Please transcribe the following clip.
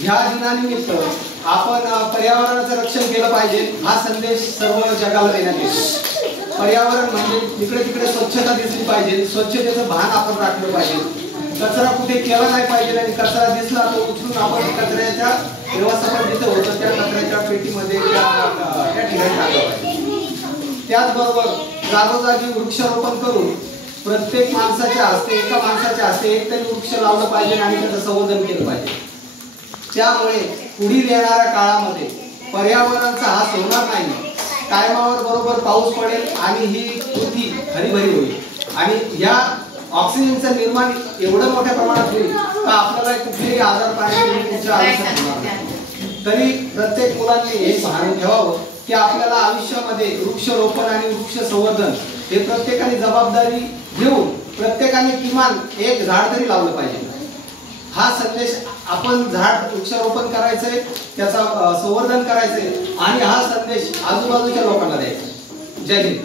ह्या दिनानिमित्त आपण पर्यावरणाचं रक्षण केलं पाहिजे हा संदेश सर्व जगाला देण्यात येतो। पर्यावरण म्हणजे इकडे तिकडे स्वच्छता दिसली पाहिजे, स्वच्छतेचं भान आपण राखलं पाहिजे, कचरा कुठे केला नाही पाहिजे आणि कचरा दिसला तो उचलून आपण कचऱ्याच्या व्यवस्थापन जिथे होतं त्या कचऱ्याच्या पेटीमध्ये त्या ठिकाणी टाकलं पाहिजे। त्याचबरोबर जागोजागी वृक्षारोपण करून प्रत्येक माणसाच्या हस्ते एका माणसाच्या हस्ते एक तरी वृक्ष लावलं पाहिजे आणि त्याचं संवर्धन केलं पाहिजे। त्यामुळे पुढील येणाऱ्या काळामध्ये पर्यावरणाचा हास होणार नाही, टायमावर बरोबर पाऊस पडेल आणि ही पृथ्वी हरीभरी होईल आणि या ऑक्सिजनचं निर्माण एवढं मोठ्या प्रमाणात होईल का आपल्याला कुठलेही आजार पाण्याची तुमच्या आयुष्यात होणार नाही। तरी प्रत्येक मुलांनी हे भान ठेवावं की आपल्याला आयुष्यामध्ये वृक्षरोपण आणि वृक्ष संवर्धन हे प्रत्येकाने जबाबदारी घेऊन प्रत्येकाने किमान एक झाड तरी लावलं पाहिजे। हा संदेश आपण झाड वृक्षारोपण करायचंय, त्याचा संवर्धन करायचंय आणि हा संदेश आजूबाजूच्या लोकांना द्यायचा। जय हिंद।